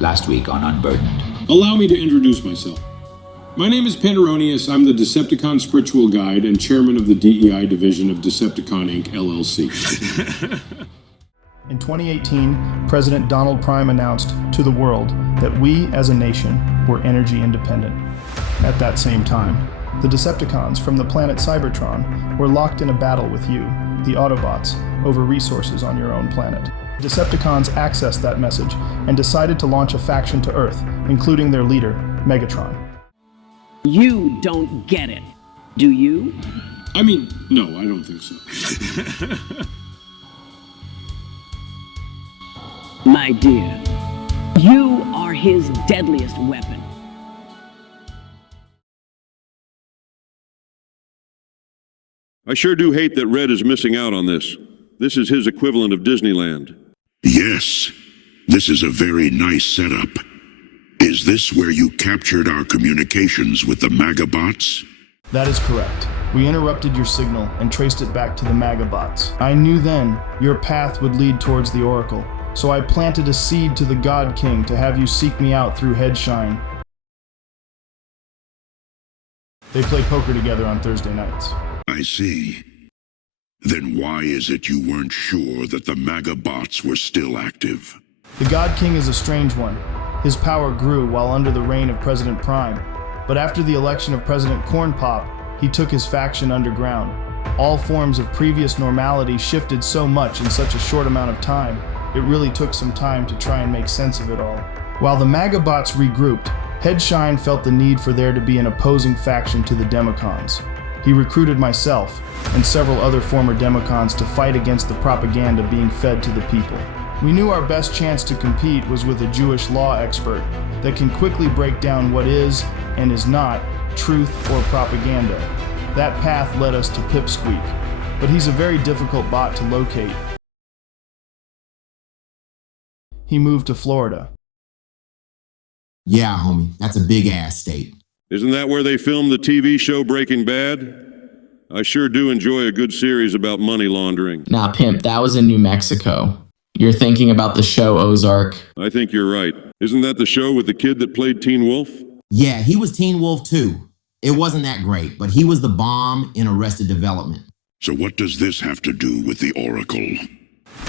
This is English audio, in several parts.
last week on Unburdened. Allow me to introduce myself. My name is Panaronius. I'm the Decepticon Spiritual Guide and chairman of the DEI division of Decepticon Inc. LLC. In 2018, President Donald Prime announced to the world that we as a nation were energy independent. At that same time, the Decepticons from the planet Cybertron were locked in a battle with you, the Autobots, over resources on your own planet. Decepticons accessed that message and decided to launch a faction to Earth, including their leader, Megatron. You don't get it, do you? I mean, no, I don't think so. My dear, you are his deadliest weapon. I sure do hate that Red is missing out on this. This is his equivalent of Disneyland. Yes, this is a very nice setup. Is this where you captured our communications with the MAGABOTS? That is correct. We interrupted your signal and traced it back to the MAGABOTS. I knew then your path would lead towards the Oracle, so I planted a seed to the God King to have you seek me out through Headshine. They play poker together on Thursday nights. I see. Then why is it you weren't sure that the MAGABOTS were still active? The God King is a strange one. His power grew while under the reign of President Prime, but after the election of President Corn Pop, he took his faction underground. All forms of previous normality shifted so much in such a short amount of time, it really took some time to try and make sense of it all. While the MAGABOTS regrouped, Headshine felt the need for there to be an opposing faction to the Democons. He recruited myself and several other former Democons to fight against the propaganda being fed to the people. We knew our best chance to compete was with a Jewish law expert that can quickly break down what is and is not truth or propaganda. That path led us to Pipsqueak, but he's a very difficult bot to locate. He moved to Florida. Yeah, homie, that's a big-ass state. Isn't that where they filmed the TV show Breaking Bad? I sure do enjoy a good series about money laundering. Nah, pimp, that was in New Mexico. You're thinking about the show Ozark. I think you're right. Isn't that the show with the kid that played Teen Wolf? Yeah, he was Teen Wolf too. It wasn't that great, but he was the bomb in Arrested Development. So what does this have to do with the Oracle?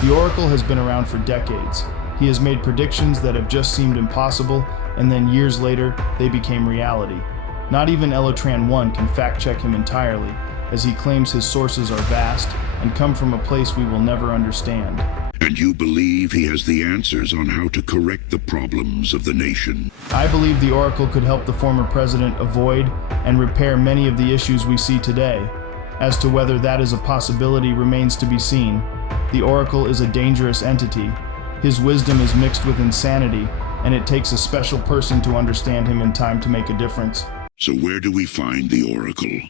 The Oracle has been around for decades. He has made predictions that have just seemed impossible, and then years later, they became reality. Not even Elotran 1 can fact-check him entirely, as he claims his sources are vast and come from a place we will never understand. And you believe he has the answers on how to correct the problems of the nation? I believe the Oracle could help the former president avoid and repair many of the issues we see today. As to whether that is a possibility remains to be seen. The Oracle is a dangerous entity. His wisdom is mixed with insanity, and it takes a special person to understand him in time to make a difference. So where do we find the Oracle?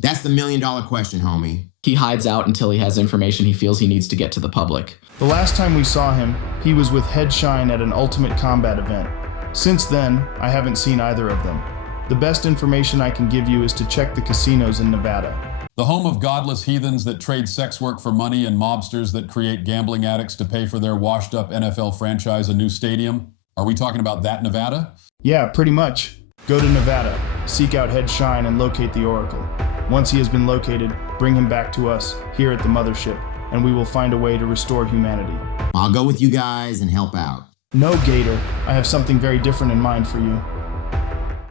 That's the million-dollar question, homie. He hides out until he has information he feels he needs to get to the public. The last time we saw him, he was with Headshine at an Ultimate Combat event. Since then, I haven't seen either of them. The best information I can give you is to check the casinos in Nevada. The home of godless heathens that trade sex work for money and mobsters that create gambling addicts to pay for their washed-up NFL franchise a new stadium. Are we talking about that Nevada? Yeah, pretty much. Go to Nevada, seek out Headshine, and locate the Oracle. Once he has been located, bring him back to us here at the mothership, and we will find a way to restore humanity. I'll go with you guys and help out. No, Gator. I have something very different in mind for you.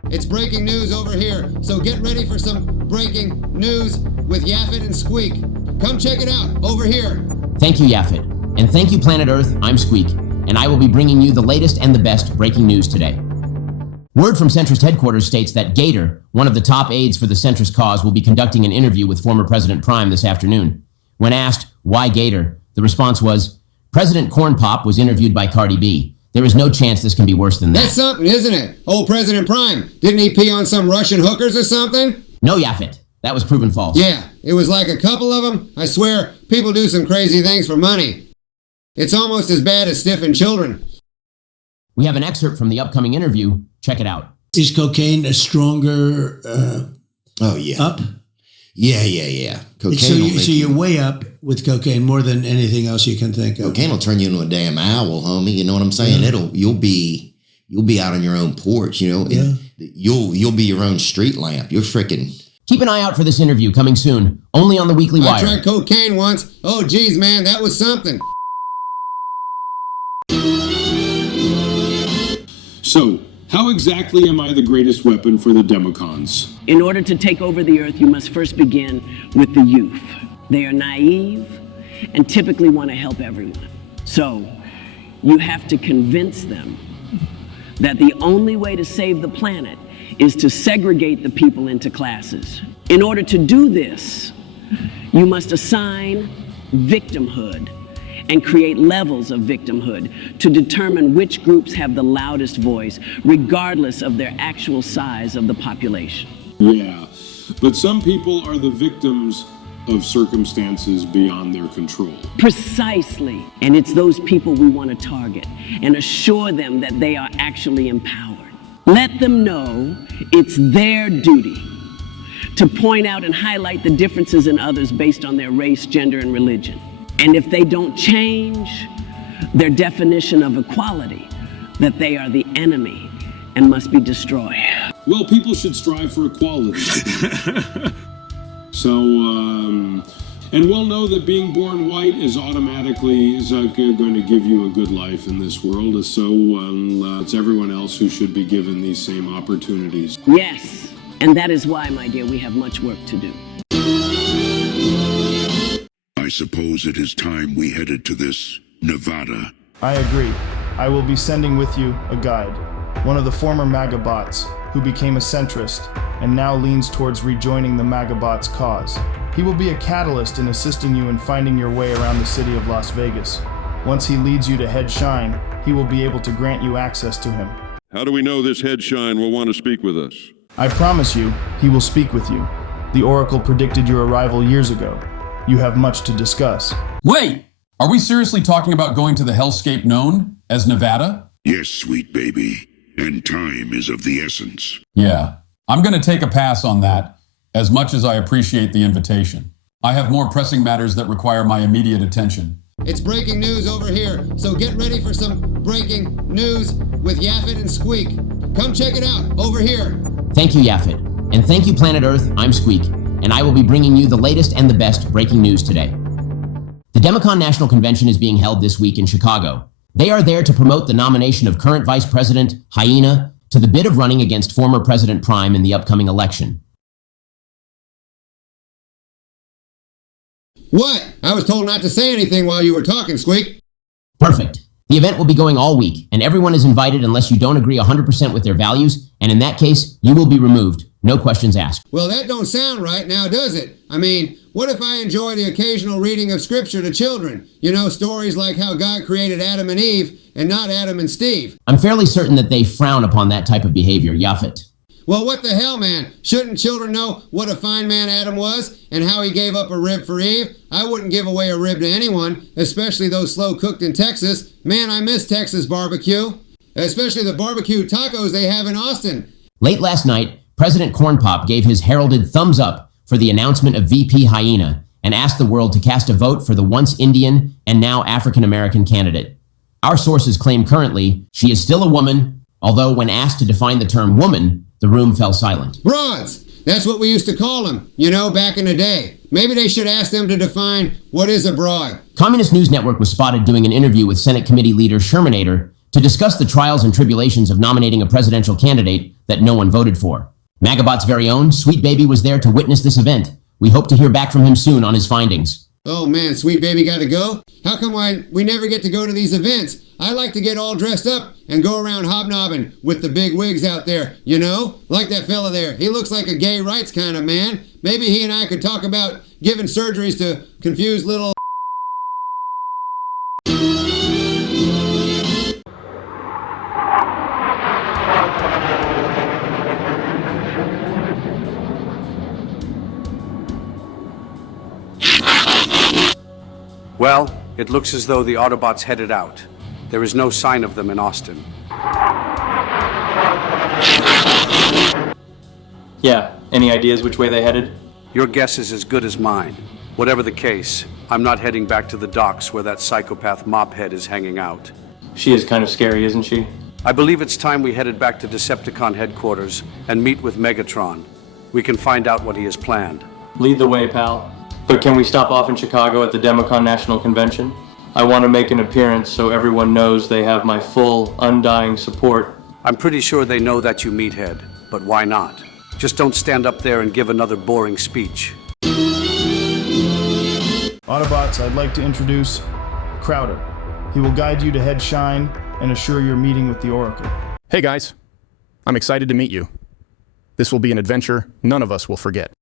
It's breaking news over here, so get ready for some breaking news with Yaffet and Squeak. Come check it out, over here. Thank you, Yaffet. And thank you, Planet Earth. I'm Squeak, and I will be bringing you the latest and the best breaking news today. Word from Centrist headquarters states that Gator, one of the top aides for the Centrist cause, will be conducting an interview with former President Prime this afternoon. When asked, why Gator, the response was, President Corn Pop was interviewed by Cardi B. There is no chance this can be worse than that. That's something, isn't it? Old President Prime. Didn't he pee on some Russian hookers or something? No, Yaffet. That was proven false. Yeah, it was like a couple of them. I swear, people do some crazy things for money. It's almost as bad as stiffing children. We have an excerpt from the upcoming interview. Check it out. Is cocaine a stronger oh, yeah. up? Yeah. Cocaine so you're way up with cocaine more than anything else you can think of. Cocaine will turn you into a damn owl, homie. You know what I'm saying? Yeah. you'll be out on your own porch, you know. Yeah. You'll be your own street lamp. You're freaking. Keep an eye out for this interview coming soon, only on the Weekly Wire. I tried cocaine once. Oh, geez, man, that was something. So, how exactly am I the greatest weapon for the Democons? In order to take over the earth, you must first begin with the youth. They are naive and typically want to help everyone. So, you have to convince them that the only way to save the planet is to segregate the people into classes. In order to do this, you must assign victimhood and create levels of victimhood to determine which groups have the loudest voice, regardless of their actual size of the population. Yeah, but some people are the victims of circumstances beyond their control. Precisely. And it's those people we want to target and assure them that they are actually empowered. Let them know it's their duty to point out and highlight the differences in others based on their race, gender, and religion. And if they don't change their definition of equality, that they are the enemy and must be destroyed. Well, people should strive for equality. So, and we'll know that being born white is automatically going to give you a good life in this world. So it's everyone else who should be given these same opportunities. Yes, and that is why, my dear, we have much work to do. I suppose it is time we headed to this Nevada. I agree. I will be sending with you a guide, one of the former MAGABOTS, who became a centrist and now leans towards rejoining the MAGABOTS cause. He will be a catalyst in assisting you in finding your way around the city of Las Vegas. Once he leads you to Head Shine, he will be able to grant you access to him. How do we know this Head Shine will want to speak with us? I promise you, he will speak with you. The Oracle predicted your arrival years ago. You have much to discuss. Wait! Are we seriously talking about going to the hellscape known as Nevada? Yes, sweet baby. And time is of the essence. Yeah. I'm going to take a pass on that, as much as I appreciate the invitation. I have more pressing matters that require my immediate attention. It's breaking news over here, so get ready for some breaking news with Yaffet and Squeak. Come check it out over here. Thank you, Yaffet. And thank you, Planet Earth. I'm Squeak, and I will be bringing you the latest and the best breaking news today. The Democon National Convention is being held this week in Chicago. They are there to promote the nomination of current Vice President Hyena to the bid of running against former President Prime in the upcoming election. What? I was told not to say anything while you were talking, Squeak. Perfect. The event will be going all week, and everyone is invited unless you don't agree 100% with their values, and in that case, you will be removed. No questions asked. Well, that don't sound right now, does it? I mean, what if I enjoy the occasional reading of scripture to children? You know, stories like how God created Adam and Eve and not Adam and Steve. I'm fairly certain that they frown upon that type of behavior, Yaffet. Well, what the hell, man? Shouldn't children know what a fine man Adam was and how he gave up a rib for Eve? I wouldn't give away a rib to anyone, especially those slow cooked in Texas. Man, I miss Texas barbecue, especially the barbecue tacos they have in Austin. Late last night, President Corn Pop gave his heralded thumbs up for the announcement of VP Hyena and asked the world to cast a vote for the once Indian and now African-American candidate. Our sources claim currently she is still a woman, although when asked to define the term woman, the room fell silent. Broads! That's what we used to call them, you know, back in the day. Maybe they should ask them to define what is a broad. Communist News Network was spotted doing an interview with Senate Committee Leader Shermanator to discuss the trials and tribulations of nominating a presidential candidate that no one voted for. MAGABOT's very own Sweet Baby was there to witness this event. We hope to hear back from him soon on his findings. Oh man, Sweet Baby gotta go? How come we never get to go to these events? I like to get all dressed up and go around hobnobbing with the big wigs out there, you know? Like that fella there. He looks like a gay rights kind of man. Maybe he and I could talk about giving surgeries to confused little... Well, it looks as though the Autobots headed out. There is no sign of them in Austin. Yeah, any ideas which way they headed? Your guess is as good as mine. Whatever the case, I'm not heading back to the docks where that psychopath mophead is hanging out. She is kind of scary, isn't she? I believe it's time we headed back to Decepticon headquarters and meet with Megatron. We can find out what he has planned. Lead the way, pal. But can we stop off in Chicago at the Democon National Convention? I want to make an appearance so everyone knows they have my full, undying support. I'm pretty sure they know that you meathead, but why not? Just don't stand up there and give another boring speech. Autobots, I'd like to introduce Crowder. He will guide you to Head Shine and assure your meeting with the Oracle. Hey guys, I'm excited to meet you. This will be an adventure none of us will forget.